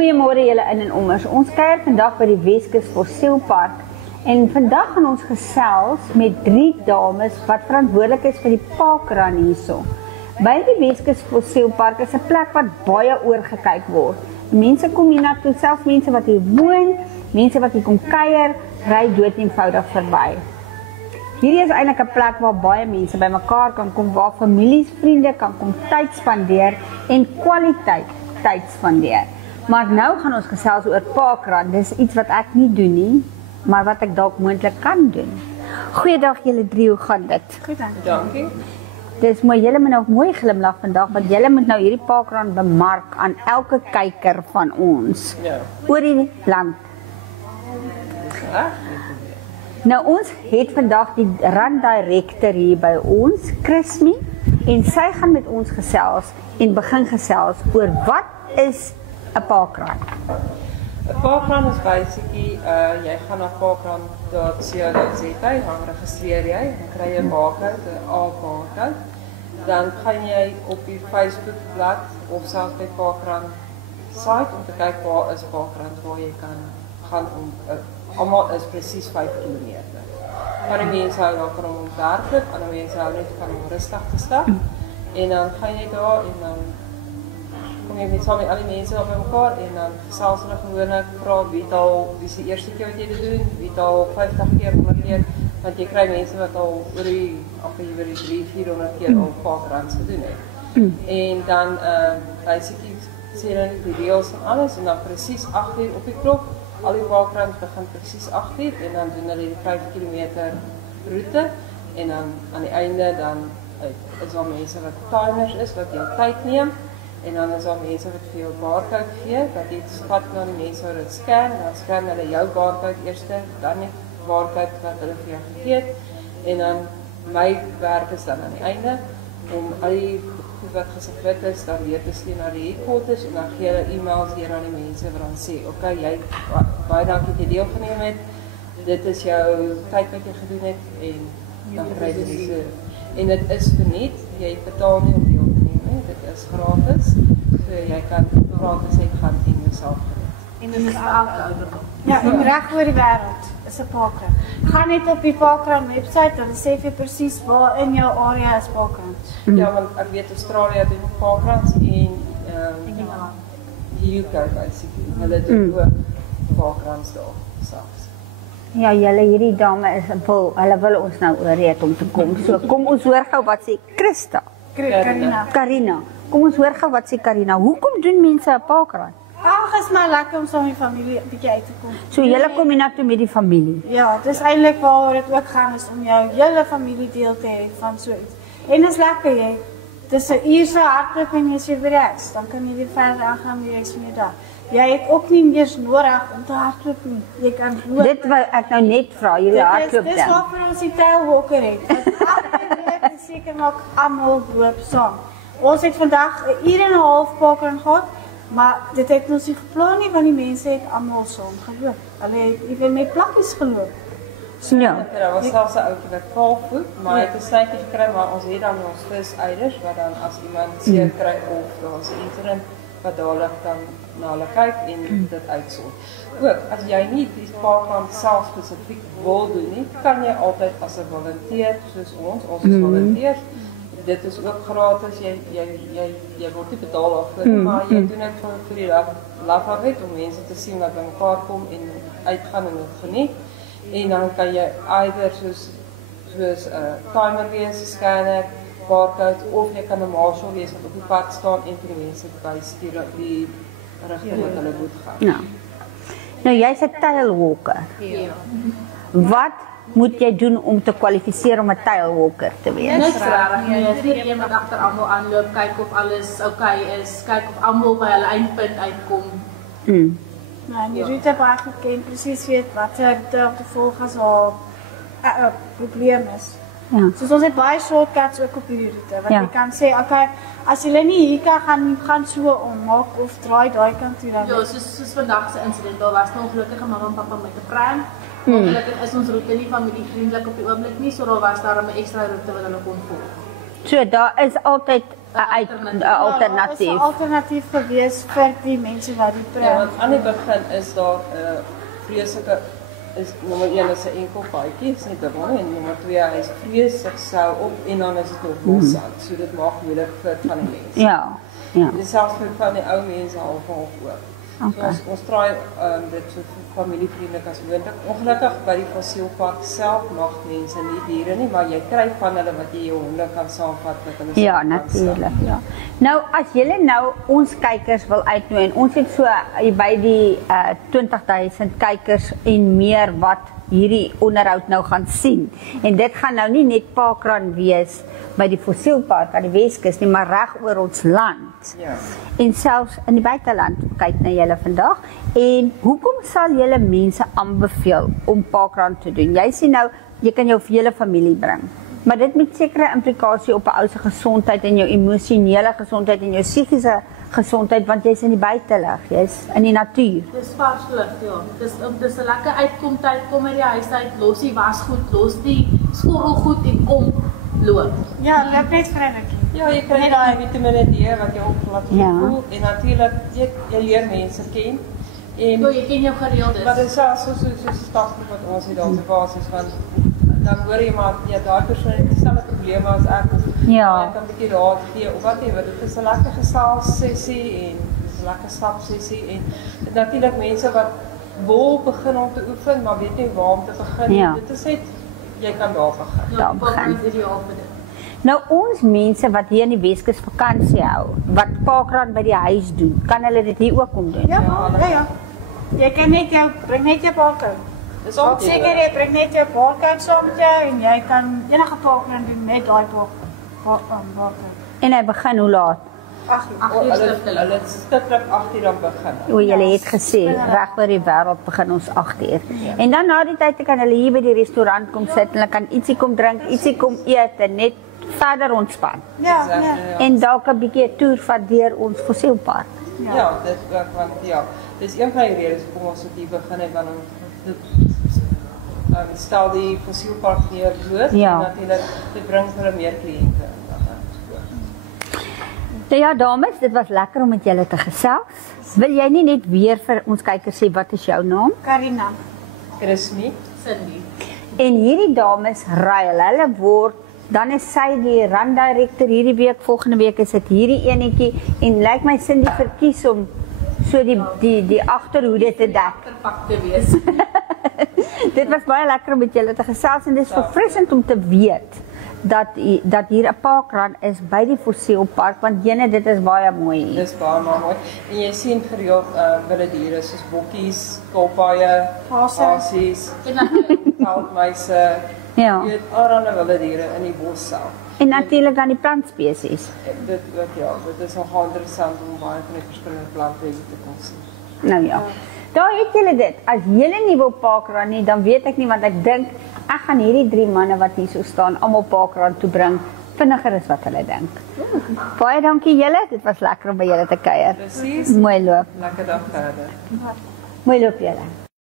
Goeiemôre julle in en ommers. Ons kuier vandag by die Weskus Fossielpark en vandag gaan ons gesels met 3 dames wat verantwoordelik is vir die parkrun hierso. By die Weskus Fossielpark is 'n plek wat baie oorgekyk word. Mense kom hier na toe, selfs mense wat hier woon, mense wat hier kom kuier, ry dood eenvoudig verby. Hierdie is eintlik 'n plek waar baie mense bymekaar kan kom, waar families, vriende kan kom tyd spandeer en kwaliteit tyd spandeer. Maar nou gaan ons gesels oor parkrun. Dis iets wat ek nie doen nie, maar wat ek dalk moontlik kan doen. Goeiedag julle 3, hoe gaan dit? Goed, Dankie. Dis mooi, julle moet nou mooi glimlag vandag, want julle moet nou hierdie parkrun bemark aan elke kyker van ons. Ja. Oor die land. Nou ons het vandag die run director hier by ons, Chrismy, en sy gaan met ons gesels en begin gesels oor wat is 'n parkrun. 'n Parkrun is basically jy gaan na parkrun.co.za, dan registreer jy, dan kry jy 'n barcode, 'n A-barcode. Dan gaan jy op die Facebookblad of selfs by parkrun site om te kyk waar is parkrun waar jy kan gaan om almal is presies 5 km. Van die mense hou daarvan om te hardloop, ander mense hou net van om rustig te stap. En dan gaan jy daar en dan kom jy met saam met al die mense op mekaar en dan gesels hulle gewoonlik, vra wie is die eerste keer wat jy dit doen, wie al 50 keer, 100 keer, want jy kry mense wat al oor die 300-400 keer al parkruns gedoen het. En dan basically sê hulle die reëls en alles en dan presies 8 uur op die klok. Al die parkruns begin presies 8 uur en dan doen hulle die 5 km roete en dan aan die einde dan is daar mense wat timers is wat jou tyd neem en dan is daar mense wat vir jou barcode gee dat jy skat na die mense wat dit scan en dan scan hulle jou barcode eers dan die barcode wat hulle vir jou gegee het en dan my werk is dan aan die einde om al die goed wat gesubmit is dan weer te stuur na die headquarters en dan gee hulle e-mails hier aan die mense wat dan sê, okay, jy baie dankie dat jy deelgeneem het. Dit is jou tyd wat jy gedoen het en dan kry jy dit. En dit is verniet, jy betaal nie om deel te neem nie. Dit is gratis. So jy kan gratis uitgaan en jouself geniet. En dit is elke ouderdom. Ja, en reg oor die wêreld is 'n parkrun. Gaan net op die parkrun webwerf dan sê jy presies waar in jou area is parkruns. Ja, want ek weet Australië doen parkruns en die UK basically. Hulle doen ook parkruns daar selfs. Ja, julle hierdie dame hulle wil ons nou oorreed om te kom. So kom ons hoor gou wat sê Christa. Karina. Kom ons hoor gou wat sê Karina. Hoekom doen mense 'n parkrun? Ag, is maar lekker om saam met die familie 'n bietjie uit te kom. So julle kom hiernatoe met die familie. Ja, dis eintlik waaroor dit ook gaan is om jou hele familie deel te hê van so iets. En dis lekker jy. Dis 'n uur se hardloop en jy is weer by die huis. Dan kan jy weer verder aangaan met die res van die dag. Jy het ook nie eers nodig om te hardloop nie. Jy kan loop. Dit wou ek nou net vra, julle hardloop dan. Dis waarvoor ons die tailwalker het. Elke seker maak almal loop saam. Ons het vandag 'n uur en 'n half parkrun gehad, maar dit het ons nie geplan nie want die mense het almal saam geloop. Hulle het ewen met plakkies geloop. So ja. Daar was selfs 'n ouetjie wat 12 voet, maar hy het 'n snytjie gekry, maar ons het dan ons first aiders wat dan as iemand seer kry of daar's 'n incident wat dadelik dan na hulle kyk en dit uitsorg. Ook as jy nie die parkrun self spesifiek wil doen nie, kan jy altyd as 'n volunteer soos ons is volunteers. Dit is ook gratis. Jy word nie betaal daarvoor, maar jy doen dit vir die love of it om mense te sien wat bymekaar kom en uitgaan en dit geniet. En dan kan jy either soos 'n timer wees, scanner, barcode of jy kan 'n marshal wees wat op die pad staan en vir die mense bystuur die rigting wat hulle moet gaan. Ja. Nou jy's 'n tailwalker. Ja. Wat moet jy doen om te kwalifiseer om 'n tailwalker te wees? Dis reg. Jy moet net agter almal aanloop, kyk of alles oukei is, kyk of almal by hulle eindpunt uitkom. Nou, en die route baie gekend, presies weet wat route om te volg as daar 'n probleem is. Ja. Soos ons het baie shortcuts ook op hierdie route, wat Ja. jy kan sê, okay, as jy nie hier kan gaan so ommaak of draai daai kant toe dan. Ja, soos vandag se insident, daar was 'n ongelukkige mamma en pappa met 'n pram. Ongelukkig is ons roete nie familievriendelik op die oomblik nie, so daar was daar 'n ekstra roete wat hulle kon volg. So daar is altyd 'n Ja, alternatief. is 'n alternatief gewees vir die mense wat die Ja, pram. want aan die begin is daar vreeslike is nommer 1 is 'n enkel paadjie, is nie dubbel nie, en nommer 2 hy is vreeslik sou op en dan is dit nog lossand, so dit maak moeilik vir van die mense. Ja. Ja. Dis selfs vir van die ou mense half ook. Okay. So ons probeer dit so familievriendelik as moontlik. Ongelukkig by die fossielpark self mag mense nie diere nie, maar jy kry van hulle wat jy jou honde kan saamvat met hulle. Ja, natuurlik. Ja. Nou as julle nou ons kykers wil uitnooi en ons het so by die 20,000 kykers en meer wat hierdie onderhoud nou gaan sien. En dit gaan nou nie net Parkrun wees by die fossielpark aan die Weskus nie, maar reg oor ons land. Ja. En selfs in die buiteland kyk na julle vandag. En hoekom sal julle mense aanbeveel om Parkrun te doen? Jy sien nou, jy kan jou hele familie bring. Maar dit met sekere implikasie op 'n ou se gesondheid en jou emosionele gesondheid en jou psigiese gesondheid want jy's in die buitelug, jy's in die natuur. Dis vars lig, ja. Dis 'n lekker uitkomtyd, kom uit die huis uit, los die wasgoed, los die skorrelgoed en kom loop. Ja, loop net vir 'n rukkie. Ja, jy kry Net daai vitamine D wat jy opgelaat Ja. voel en natuurlik jy leer mense ken. En Jy ken jou gereeld maar dit is. is selfs so stapsgeloop wat ons het daar op basis van dan hoor jy maar ja, daai persoon het dieselfde probleme as ek of Ja. jy kan 'n bietjie raad gee of whatever. Dit is 'n lekker gesels sessie en dis 'n lekker stap sessie en natuurlik mense wat wil begin om te oefen maar weet nie waar om te begin. Ja. Dit is net jy kan daar begin. Ja, begin. Parkrun is ideaal vir dit. Nou ons mense wat hier in die Weskus vakansie hou, wat Parkrun by die huis doen, kan hulle dit hier ook kom doen? Ja, ja. Jy kan net bring net jou barcode. Dis Maak ook seker jy bring net jou barcode saam met jou en jy kan enige Parkrun doen met daai barcode. En hy begin hoe laat? 8 uur. 8 uur Hulle skriftelik. stiptelik 8 uur dan begin. O, julle het gesê reg oor die wêreld begin ons 8 uur. En dan na die tyd kan hulle hier by die restaurant kom sit en hulle kan ietsie kom drink, ietsie kom eet en net verder ontspan. Ja, Exactly, ja. ja. En dalk 'n bietjie 'n toer vat deur ons fossielpark. Ja, dit ook want ja, dis een van die redes hoekom ons dit hier begin het want dit stel die fossielpark meer bloot Ja. en natuurlik dit bring hulle meer kliënte. Nou ja, dames, dit was lekker om met julle te gesels. Wil jy nie net weer vir ons kykers sê wat is jou naam? Karina. Christine, Cindy. En hierdie dames ruil. Hulle word dan is sy die randdirekteur hierdie week, volgende week is dit hierdie enetjie en lyk my Cindy verkies om so die agterhoede te dek. Agterpak te wees. Dit was baie lekker om met julle te gesels en dit is verfrissend om te weet dat hier 'n Parkrun is by die fossielpark want jene dit is baie mooi hier. dis baie mooi. En jy sien gereeld wilde diere soos bokkies, kolpaaie, Hase. hasies, En natuurlik veldmuise, Ja. jy het allerlei wilde diere in die bos self. En natuurlik dan die plantspesies. En dit ook ja, dit is nogal interessant om baie van die verskillende plante hier te kon sien. Nou ja. Daar het julle dit. As julle nie wil Parkrun nie, dan weet ek nie want ek dink ek gaan hierdie 3 manne wat hier so staan almal Parkrun toe bring. Vinniger is wat hulle dink. Baie dankie julle. Dit was lekker om by julle te kuier. Presies. Mooi loop. Lekker dag verder. Mooi loop julle.